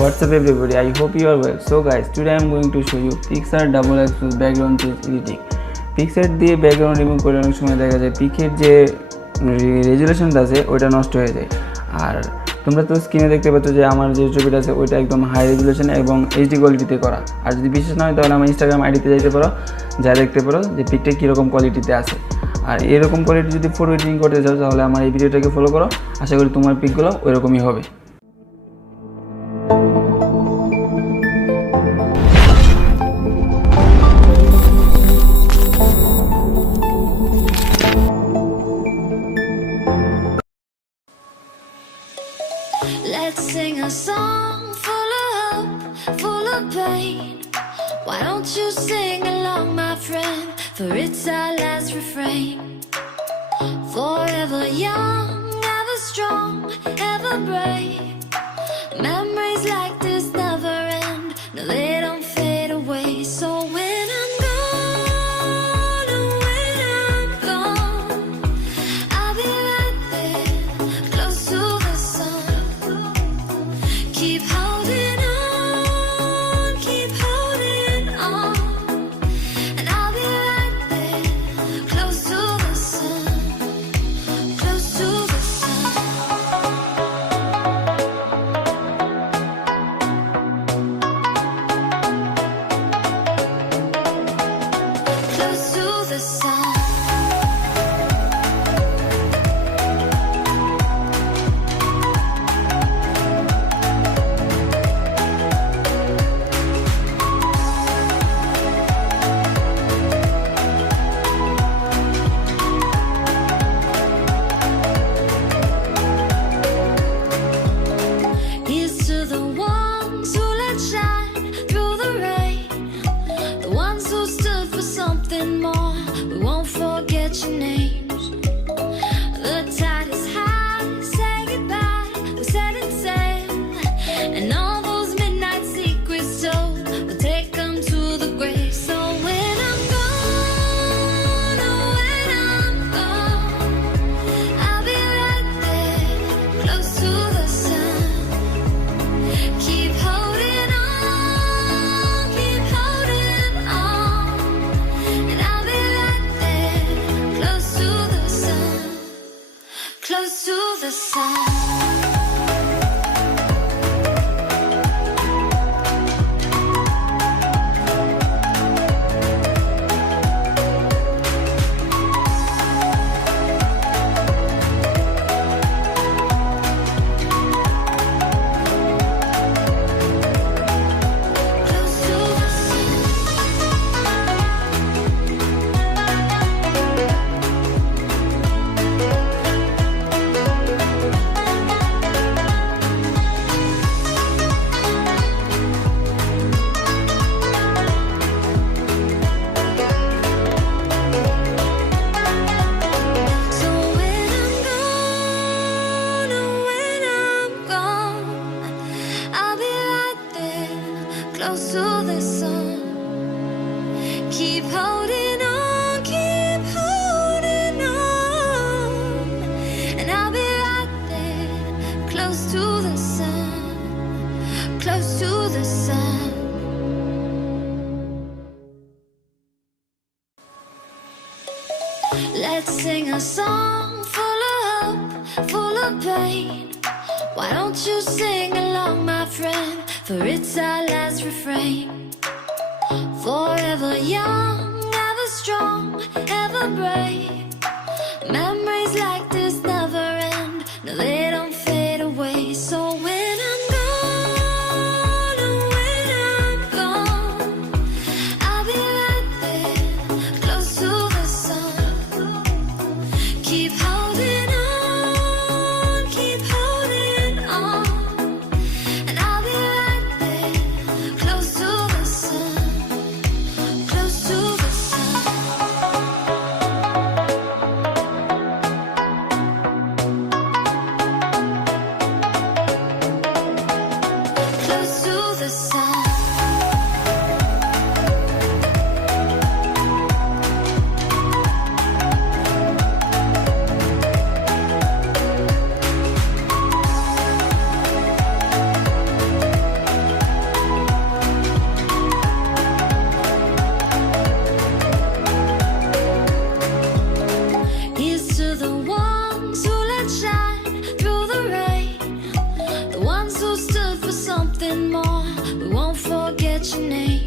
What's up everybody, I hope you are well. So guys, today I am going to show you PicsArt double axis background change editing. PicsArt দিয়ে background remove করে অনেক সময় দেখা যায় পিকের যে রেজুলেশনটা আছে ওটা নষ্ট হয়ে যায়। আর তোমরা তো স্ক্রিনে দেখতে পাচ্ছ যে আমার যে ছবিটা আছে ওইটা একদম হাই রেজুলেশন এবং এইচডি কোয়ালিটিতে করা। আর যদি বিশ্বাস না হয় তাহলে আমার ইনস্টাগ্রাম আইডিতে যাইতে পারো, যা দেখতে পারো যে পিকটা কীরকম কোয়ালিটিতে আছে। আর এরকম কোয়ালিটি যদি ফটো এডিটিং করতে চাও তাহলে আমার এই ভিডিওটাকে ফলো করো, আশা করি তোমার পিকগুলো ওইরকমই হবে। Let's sing a song full of hope, full of pain. Why don't you sing along, my friend? For it's our last refrain. Forever young, ever strong, ever brave. Memories like this never end. No, they don't fade away. So when I'm gone, oh, when I'm gone, I'll be right there, close to the sun. Keep holding on, keep holding on. And I'll be right there, close to the sun, close to the sun. Close to the sun. Here's to the ones who let shine through the rain, the ones who stood for something more. We won't forget your names. The tide is high, say goodbye, we set it sail, and all those midnight secrets told, we'll take them to the grave. So when I'm gone, oh, when I'm gone, I'll be right there, close to the sun. Keep holding on, keep holding on. And I'll be right there, close to the sun, close to the sun. Close to the sun. So when I'm gone, oh, when I'm gone, I'll be right there, close to the sun. Keep holding on, keep holding on. And I'll be right there, close to the sun, close to the sun. Let's sing a song full of hope, full of pain. Why don't you sing along, my friend? For it's our last refrain. Forever young, ever strong, ever brave. Memories like this never end. No, they don't fade away. So when I'm gone, oh, when I'm gone, I'll be right there, close to the sun. Keep holding on, keep holding on. And I'll be right there, close to the sun, close to the sun. something more. We won't forget your name.